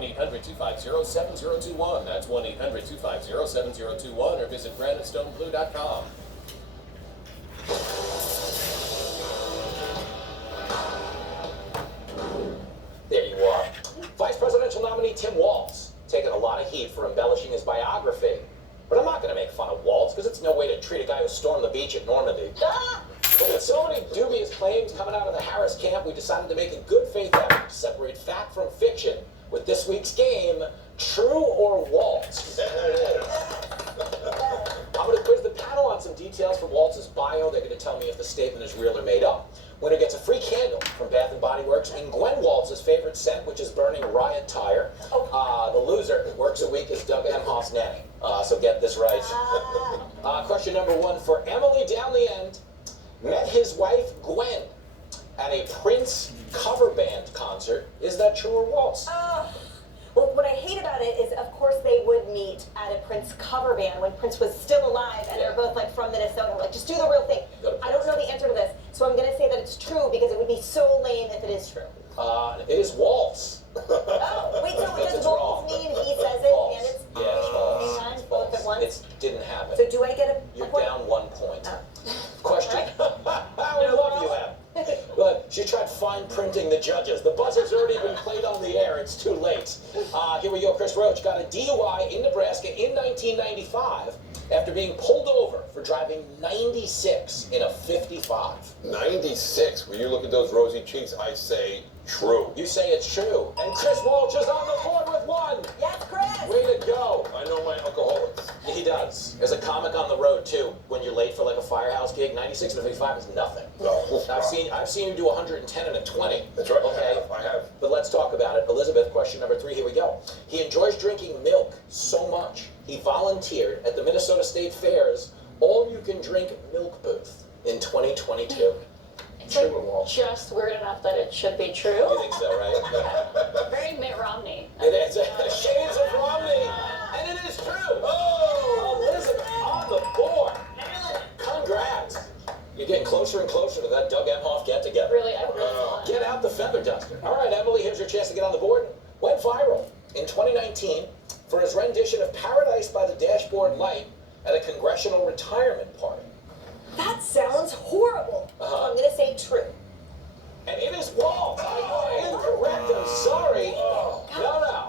1-800-250-7021. That's 1-800-250-7021, or visit granitestoneblue.com. There you are. Vice presidential nominee Tim Walz taking a lot of heat for embellishing his biography. But I'm not going to make fun of Walz, because it's no way to treat a guy who stormed the beach at Normandy. But with so many dubious claims coming out of the Harris camp, we decided to make a good faith effort to separate fact from fiction with this week's game, True or Walz. I'm going to quiz the panel on some details from Walz's bio. They're going to tell me if the statement is real or made up. Winner gets a free candle from Bath & Body Works in Gwen Walz's favorite scent, which is burning Riot Tire. The loser works a week as Doug Emhoff's nanny. So get this right. Question number one for Emily down the end. Met his wife Gwen at a Prince cover band concert. Is that true or false? Well, what I hate about it is, of course, they would meet at a Prince cover band when Prince was still alive, and they're both like from Minnesota. Like, just do the real thing. I don't know the answer to this, so I'm going to say that it's true because it would be so lame if it is true. It is Walz. Oh, wait, so does Walz mean he says it and it's and both at once? It didn't happen. So do I get a You're point? down 1 point. Oh. Question. I love you, Em. But she tried fine printing the judges. The buzzer's already been played on the air. It's too late. Here we go. Chris Roach got a DUI in Nebraska in 1995 after being pulled over for driving 96 in a 55. 96? When you look at those rosy cheeks, I say true. You say it's true. And Chris Walsh is on the board with one. Yes, Chris. Way to go. I know my alcoholics. He does. There's a comic on the road, too. When you're late for like a firehouse gig, 96 and a 55 is nothing. No. I've seen you do 110 and a 20. That's right. Okay. I have. But let's talk about it. Elizabeth, question number 3. Here we go. He enjoys drinking milk so much, he volunteered at the Minnesota State Fair's all-you-can-drink milk booth in 2022. It's True like or false? just weird enough that it should be true. You think so, right? Very Mitt Romney. It is. Shades of Romney. And it is true. Oh, Elizabeth on the board. Congrats. You're getting closer and closer to that Doug Emhoff get-together. Really, I really want. Get out the feather duster. All right, Emily, here's your chance to get on the board. Went viral in 2019 for his rendition of Paradise by the Dashboard Light at a congressional retirement party. That sounds horrible. So I'm going to say true. And it is Walz. Incorrect. I'm sorry. No.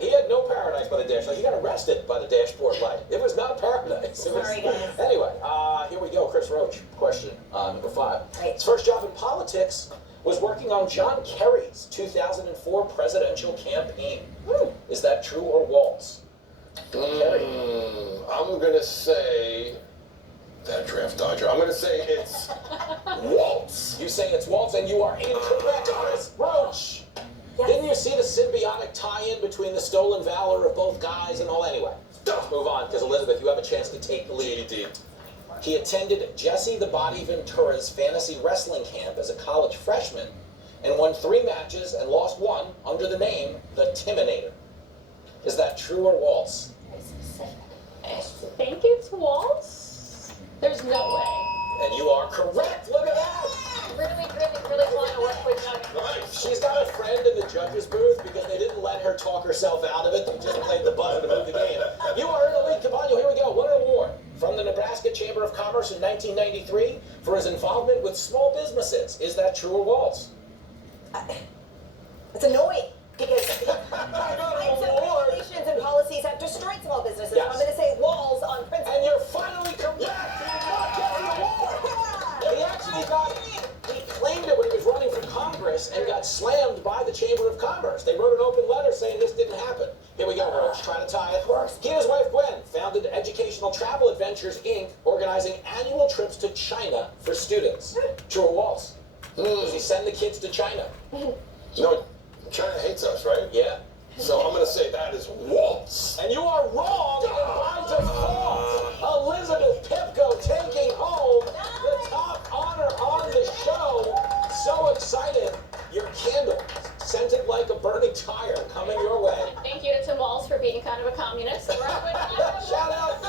He had no Paradise by the Dashboard. He got arrested by the Dashboard Light. It was not Paradise. It was... Sorry, guys. Anyway, here we go. Chris Roach, question number 5. Right. His first job in politics was working on John Kerry's 2004 presidential campaign. Is that true or false? Kerry. I'm going to say... That draft dodger. I'm going to say it's Walz. You say it's Walz, and you are incorrect, Chris Roach. Yes. Didn't you see the symbiotic tie-in between the stolen valor of both guys and all? Anyway, let's move on, because Elizabeth, you have a chance to take the lead. He attended Jesse the Body Ventura's fantasy wrestling camp as a college freshman and won 3 matches and lost 1 under the name The Timinator. Is that true or false? I think it's Waltz. There's no way. And you are correct. Look at that. Really want to work with Doug. Nice. She's got a friend in the judges booth because they didn't let her talk herself out of it. They just played the buzzer to move the game. You are in the lead, Campagno. Here we go. Won an award from the Nebraska Chamber of Commerce in 1993 for his involvement with small businesses. Is that true or false? It's annoying because regulations and policies have destroyed small businesses. Yes. So I'm going to say walls on principle. And you're finally correct. He did not get the award. He actually he claimed it when he was running for Congress and got slammed by the Chamber of Commerce. They wrote an open letter saying this didn't happen. Here we go, Roach, trying to tie it. He and his wife Gwen founded Educational Travel Adventures, Inc., organizing annual trips to China for students. True or false? Does he send the kids to China? No, China hates us, right? Yeah. So I'm going to say that is Walz. And you are wrong by default. Elizabeth Pipko taking home the top honor on the show. So excited. Your candle, scented like a burning tire, coming your way. Thank you to Tim Walz for being kind of a communist. So we're Shout out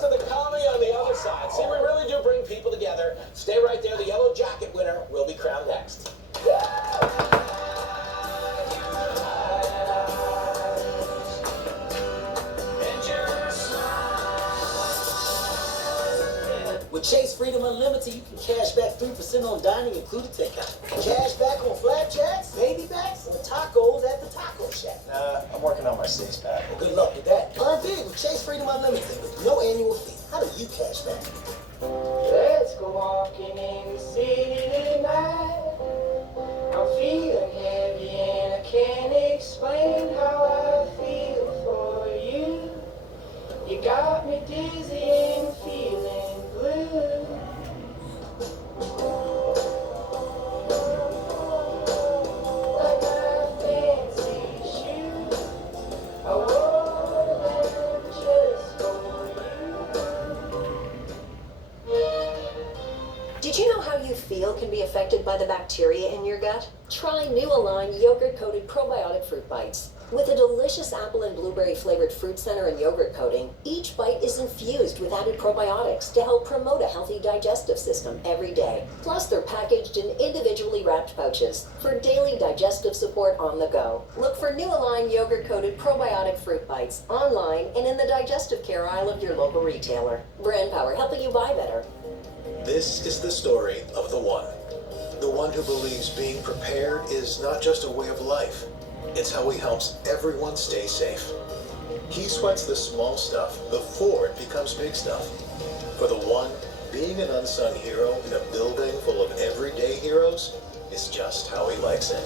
to the commie on the other side. See, we really do bring people together. Stay right there. The yellow jacket winner will be crowned next. Chase Freedom Unlimited, you can cash back 3% on dining included takeout. Cash back on flapjacks, baby backs, and tacos at the taco shack. I'm working on my six-pack. Well, good luck with that. Earn big with Chase Freedom Unlimited with no annual fee. How do you cash back? Let's go walking in the city tonight. I'm feeling heavy and I can't explain how I feel for you. You got me dizzy and feeling blue. Like my fancy shoes, I wore them just for you. Did you know how you feel can be affected by the bacteria in your gut? Try New Align yogurt-coated probiotic fruit bites. With a delicious apple and blueberry flavored fruit center and yogurt coating, each bite is infused with added probiotics to help promote a healthy digestive system every day. Plus, they're packaged in individually wrapped pouches for daily digestive support on the go. Look for New Align yogurt-coated probiotic fruit bites online and in the digestive care aisle of your local retailer. Brand Power, helping you buy better. This is the story of the one who believes being prepared is not just a way of life, it's how he helps everyone stay safe. He sweats the small stuff before it becomes big stuff. For the one, being an unsung hero in a building full of everyday heroes is just how he likes it.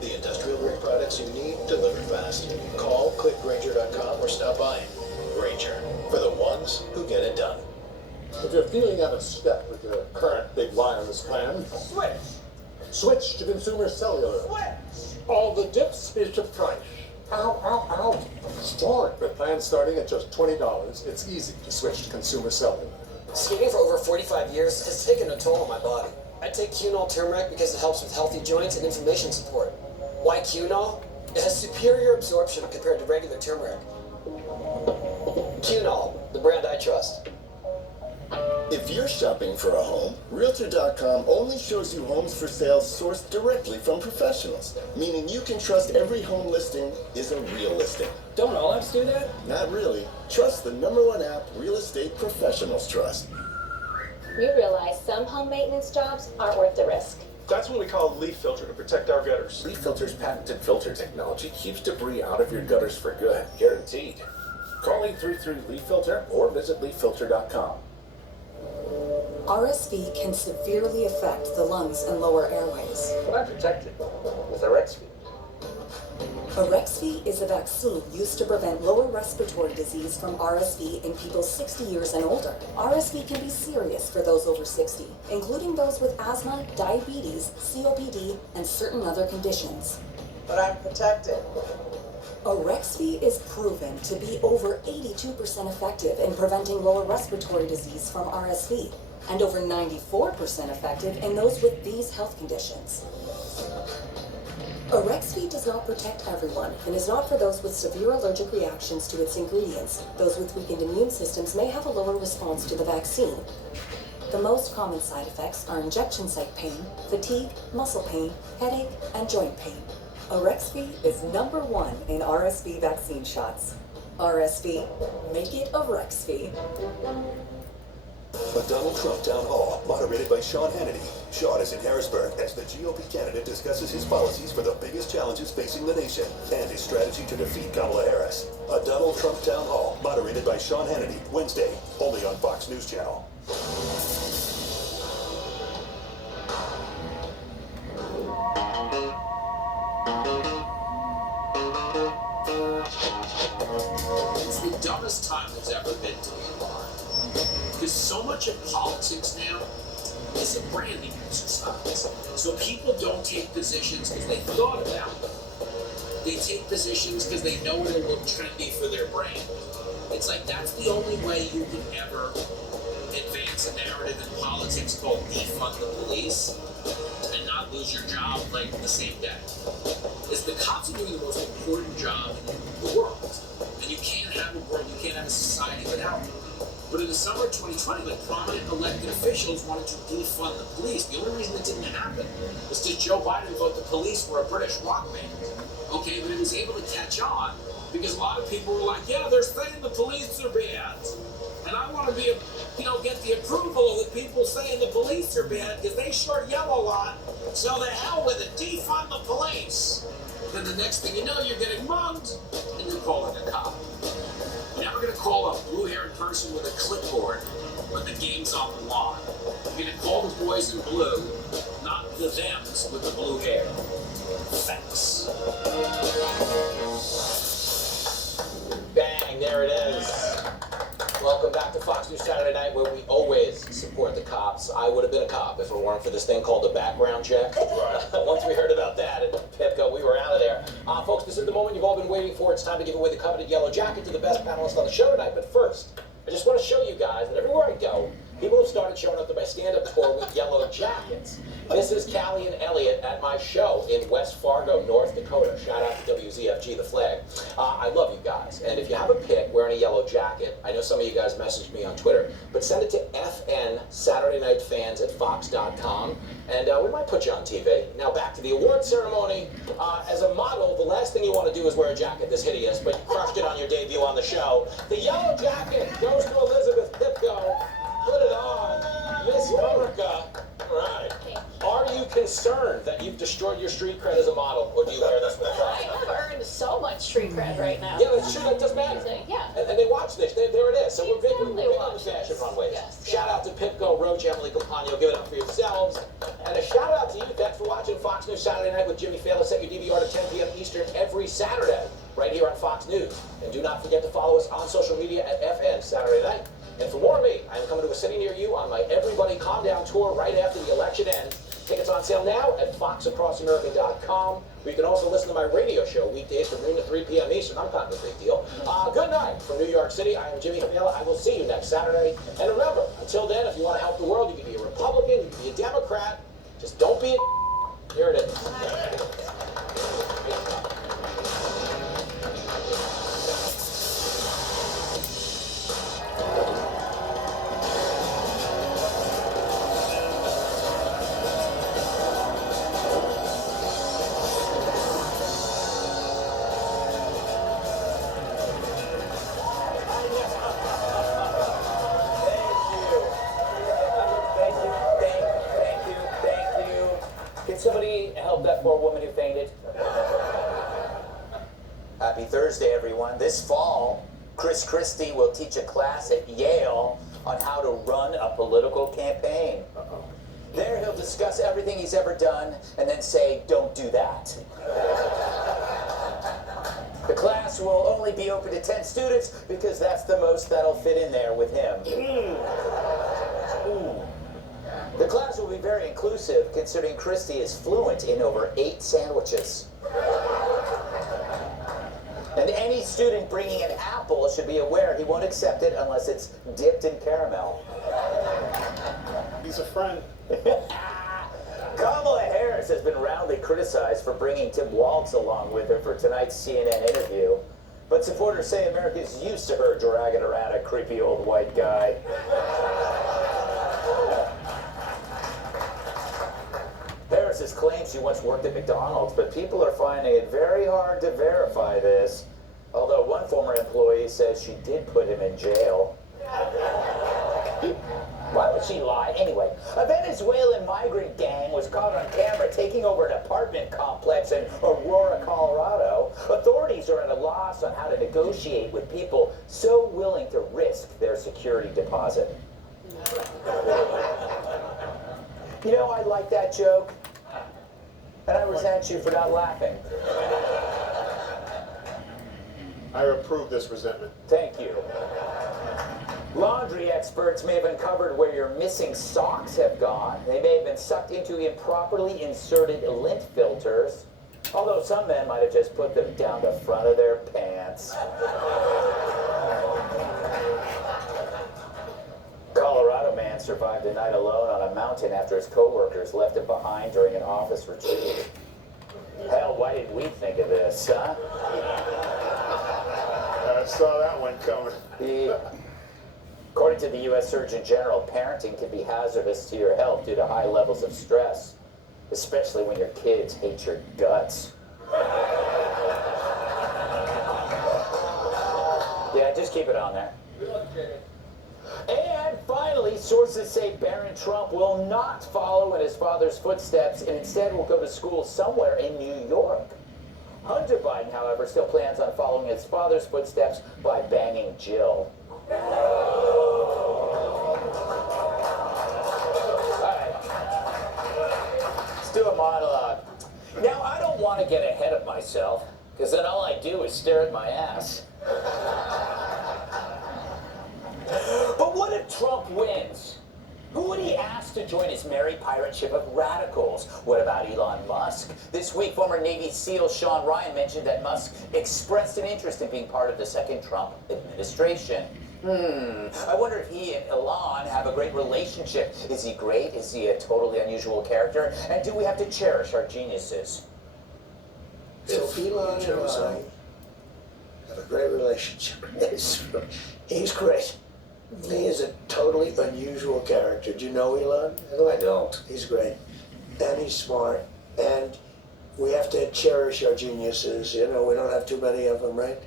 The industrial grade products you need delivered fast. Call, click Grainger.com or stop by. Grainger, for the ones who get it done. If you're feeling out of step with your current big wireless plan, switch to Consumer Cellular. All the dips is the price. Ow, ow, ow. Start. With plans starting at just $20, it's easy to switch to Consumer Cellular. Skating for over 45 years has taken a toll on my body. I take Qunol turmeric because it helps with healthy joints and inflammation support. Why Qunol? It has superior absorption compared to regular turmeric. Qunol, the brand I trust. If you're shopping for a home, Realtor.com only shows you homes for sale sourced directly from professionals, meaning you can trust every home listing is a real listing. Don't all apps do that? Not really. Trust the #1 app real estate professionals trust. You realize some home maintenance jobs aren't worth the risk. That's what we call a leaf filter to protect our gutters. Leaf Filter's patented filter technology keeps debris out of your gutters for good, guaranteed. Call 833 Leaf Filter or visit leaffilter.com. RSV can severely affect the lungs and lower airways. But I'm protected with Arexvy. Arexvy is a vaccine used to prevent lower respiratory disease from RSV in people 60 years and older. RSV can be serious for those over 60, including those with asthma, diabetes, COPD, and certain other conditions. But I'm protected. Arexvy is proven to be over 82% effective in preventing lower respiratory disease from RSV, and over 94% effective in those with these health conditions. Arexvy does not protect everyone and is not for those with severe allergic reactions to its ingredients. Those with weakened immune systems may have a lower response to the vaccine. The most common side effects are injection site pain, fatigue, muscle pain, headache, and joint pain. Arexvy is #1 in RSV vaccine shots. RSV, make it Arexvy. A Donald Trump town hall, moderated by Sean Hannity. Sean is in Harrisburg as the GOP candidate discusses his policies for the biggest challenges facing the nation and his strategy to defeat Kamala Harris. A Donald Trump town hall, moderated by Sean Hannity, Wednesday, only on Fox News Channel. It's the dumbest time there's ever been to be alive. Because so much of politics now is a branding exercise. So people don't take positions because they thought about them. They take positions because they know it'll look trendy for their brand. It's like that's the only way you can ever advance a narrative in politics called defund the police and not lose your job like the same day. Is the cops are doing the most important job in the world. And you can't have a world, you can't have a society without them. But in the summer of 2020, like, prominent elected officials wanted to defund the police. The only reason it didn't happen was because Joe Biden thought the police were a British rock band. Okay, but it was able to catch on because a lot of people were like, yeah, they're saying the police are bad. And I want to be, get the approval of the people saying the police are bad because they sure yell a lot. So the hell with it, defund the police. Then the next thing you know, you're getting mugged and you're calling a cop. You're never going to call a blue-haired person with a clipboard when the game's on the lawn. You're going to call the boys in blue, not the thems with the blue hair. Thanks. Bang, there it is. Welcome back to Fox News Saturday Night, where we always support the cops. I would have been a cop if it weren't for this thing called a background check. Once we heard about that at PIPCO, we were out of there. Folks, this is the moment you've all been waiting for. It's time to give away the coveted yellow jacket to the best panelist on the show tonight. But first, I just want to show you guys that everywhere I go, people have started showing up to my stand-up tour with yellow jackets. This is Callie and Elliot at my show in West Fargo, North Dakota. Shout out to WZFG, the flag. I love you guys. And if you have a pic wearing a yellow jacket, I know some of you guys messaged me on Twitter, but send it to fnsaturdaynightfans@fox.com, and we might put you on TV. Now back to the award ceremony. As a model, the last thing you want to do is wear a jacket this hideous, but you crushed it on your debut on the show. The yellow jacket goes to Elizabeth Pipco. Put it on, Miss America. All right. Are you concerned that you've destroyed your street cred as a model, or do you wear this with pride? I have earned so much street cred right now. Yeah, that's true. That doesn't matter. Yeah. And they watch this. There it is. So we're big on the fashion runways. Yes. Shout out to Pipco, Roach, Emily Campagno. Give it up for yourselves. And a shout out to you. Thanks for watching Fox News Saturday Night with Jimmy Fallon. Set your DVR to 10 p.m. Eastern every Saturday, right here on Fox News. And do not forget to follow us on social media at FN Saturday Night. And for more of me, I am coming to a city near you on my Everybody Calm Down tour right after the election ends. Tickets on sale now at foxacrossamerica.com. Where you can also listen to my radio show weekdays from noon to 3 p.m. Eastern. I'm kind of a big deal. Good night from New York City. I am Jimmy Fallon. I will see you next Saturday. And remember, until then, if you want to help the world, you can be a Republican, you can be a Democrat. Just don't be a Here it is. Somebody help that poor woman who fainted. Happy Thursday, everyone. This fall, Chris Christie will teach a class at Yale on how to run a political campaign. There he'll discuss everything he's ever done and then say, don't do that. The class will only be open to 10 students because that's the most that'll fit in there with him. The class will be very inclusive, considering Christie is fluent in over 8 sandwiches. And any student bringing an apple should be aware he won't accept it unless it's dipped in caramel. He's a friend. Kamala Harris has been roundly criticized for bringing Tim Walz along with her for tonight's CNN interview. But supporters say America's used to her dragging around a creepy old white guy. Harris has claimed she once worked at McDonald's, but people are finding it very hard to verify this. Although one former employee says she did put him in jail. Why would she lie? Anyway, a Venezuelan migrant gang was caught on camera taking over an apartment complex in Aurora, Colorado. Authorities are at a loss on how to negotiate with people so willing to risk their security deposit. You know, I like that joke, and I resent you for not laughing. I approve this resentment. Thank you. Laundry experts may have uncovered where your missing socks have gone. They may have been sucked into improperly inserted lint filters, although some men might have just put them down the front of their pants. Colorado man survived a night alone on a mountain after his co-workers left him behind during an office retreat. Hell, why didn't we think of this, huh? I saw that one coming. According to the U.S. Surgeon General, parenting can be hazardous to your health due to high levels of stress, especially when your kids hate your guts. Yeah, just keep it on there. And finally, sources say Barron Trump will not follow in his father's footsteps and instead will go to school somewhere in New York. Hunter Biden, however, still plans on following his father's footsteps by banging Jill. Let's do a monologue. Now, I don't want to get ahead of myself, because then all I do is stare at my ass. But what if Trump wins? Who would he ask to join his merry pirate ship of radicals? What about Elon Musk? This week, former Navy SEAL Sean Ryan mentioned that Musk expressed an interest in being part of the second Trump administration. I wonder if he and Elon have a great relationship. Is he great? Is he a totally unusual character? And do we have to cherish our geniuses? If Elon and I have a great relationship, he's great. He is a totally unusual character. Do you know Elon? I don't. He's great. And he's smart. And we have to cherish our geniuses. You know, we don't have too many of them, right?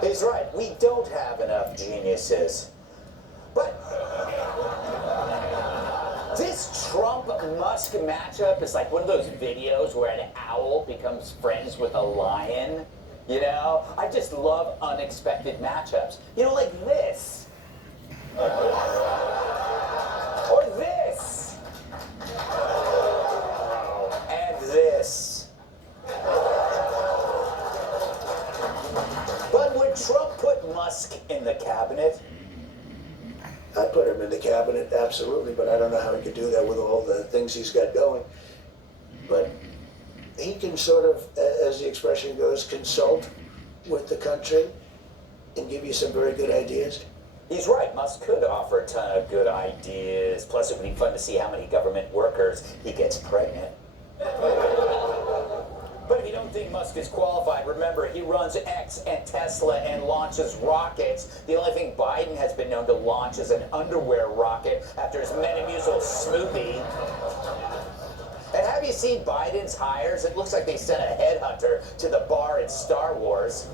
He's right. We don't have enough geniuses. But this Trump-Musk matchup is like one of those videos where an owl becomes friends with a lion. You know, I just love unexpected matchups. You know, like this. Or this. And this. But would Trump put Musk in the cabinet? I'd put him in the cabinet, absolutely, but I don't know how he could do that with all the things he's got going. But he can sort of, as the expression goes, consult with the country and give you some very good ideas. He's right. Musk could offer a ton of good ideas. Plus, it would be fun to see how many government workers he gets pregnant. But if you don't think Musk is qualified, remember, he runs X and Tesla and launches rockets. The only thing Biden has been known to launch is an underwear rocket after his Metamucil smoothie. And have you seen Biden's hires? It looks like they sent a headhunter to the bar in Star Wars.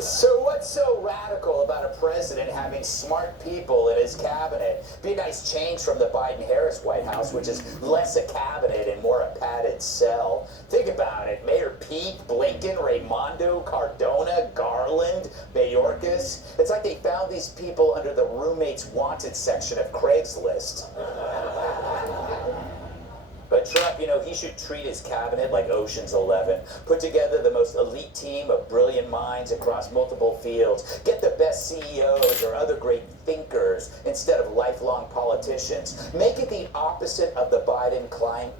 So what's so radical about a president having smart people in his cabinet? Be a nice change from the Biden-Harris White House, which is less a cabinet and more a padded cell. Think about it. Mayor Pete, Blinken, Raimondo, Cardona, Garland, Mayorkas. It's like they found these people under the roommates wanted section of Craigslist. But Trump, you know, he should treat his cabinet like Ocean's 11. Put together the most elite team of brilliant minds across multiple fields. Get the best CEOs or other great thinkers instead of lifelong politicians. Make it the opposite of the Biden clown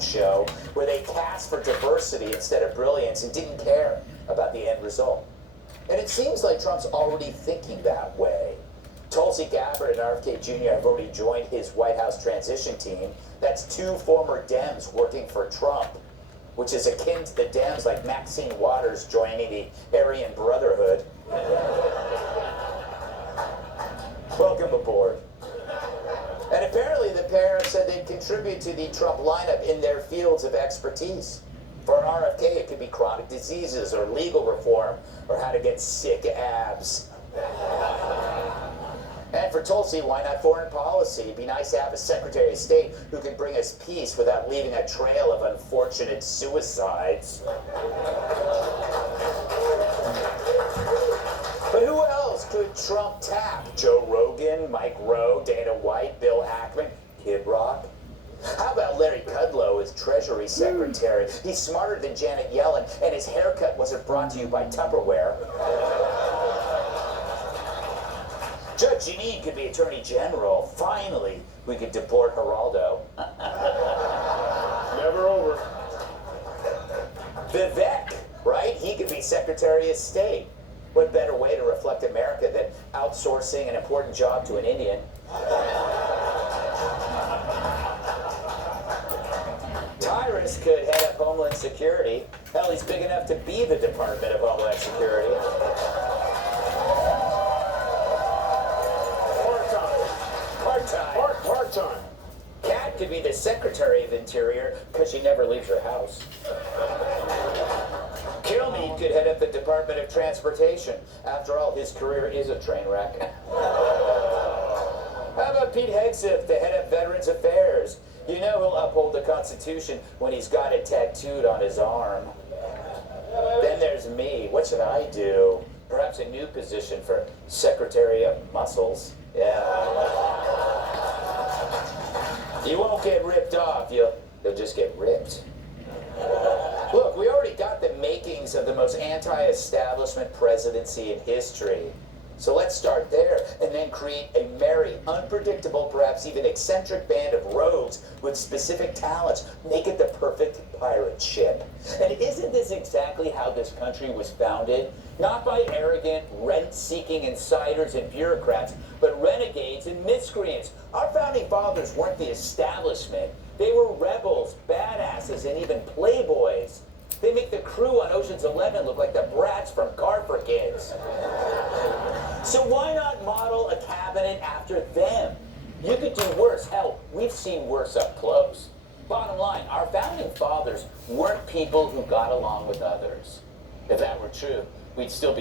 show, where they cast for diversity instead of brilliance and didn't care about the end result. And it seems like Trump's already thinking that way. Tulsi Gabbard and RFK Jr. have already joined his White House transition team. That's 2 former Dems working for Trump, which is akin to the Dems like Maxine Waters joining the Aryan Brotherhood. Welcome aboard. And apparently the pair said they'd contribute to the Trump lineup in their fields of expertise. For an RFK, it could be chronic diseases or legal reform or how to get sick abs. And for Tulsi, why not foreign policy? It'd be nice to have a Secretary of State who can bring us peace without leaving a trail of unfortunate suicides. But who else could Trump tap? Joe Rogan, Mike Rowe, Dana White, Bill Ackman, Kid Rock? How about Larry Kudlow as Treasury Secretary? He's smarter than Janet Yellen, and his haircut wasn't brought to you by Tupperware. Judge Jeanine could be Attorney General. Finally, we could deport Geraldo. Never over. Vivek, right? He could be Secretary of State. What better way to reflect America than outsourcing an important job to an Indian? Tyrant Harris could head up Homeland Security. Hell, he's big enough to be the Department of Homeland Security. Part-time. Part-time. Kat could be the Secretary of Interior because she never leaves her house. Kilmeade could head up the Department of Transportation. After all, his career is a train wreck. How about Pete Hegseth to head up Veterans Affairs? You know he'll uphold the Constitution when he's got it tattooed on his arm. Then there's me. What should I do? Perhaps a new position for Secretary of Muscles. Yeah. You won't get ripped off. You'll just get ripped. Look, we already got the makings of the most anti-establishment presidency in history. So let's start there and then create a merry, unpredictable, perhaps even eccentric band of rogues with specific talents. Make it the perfect pirate ship. And isn't this exactly how this country was founded? Not by arrogant, rent-seeking insiders and bureaucrats, but renegades and miscreants. Our founding fathers weren't the establishment. They were rebels, badasses, and even playboys. They make the crew on Ocean's 11 look like the brats from Car for Kids. So why not model a cabinet after them? You could do worse. Hell, we've seen worse up close. Bottom line, our founding fathers weren't people who got along with others. If that were true, we'd still be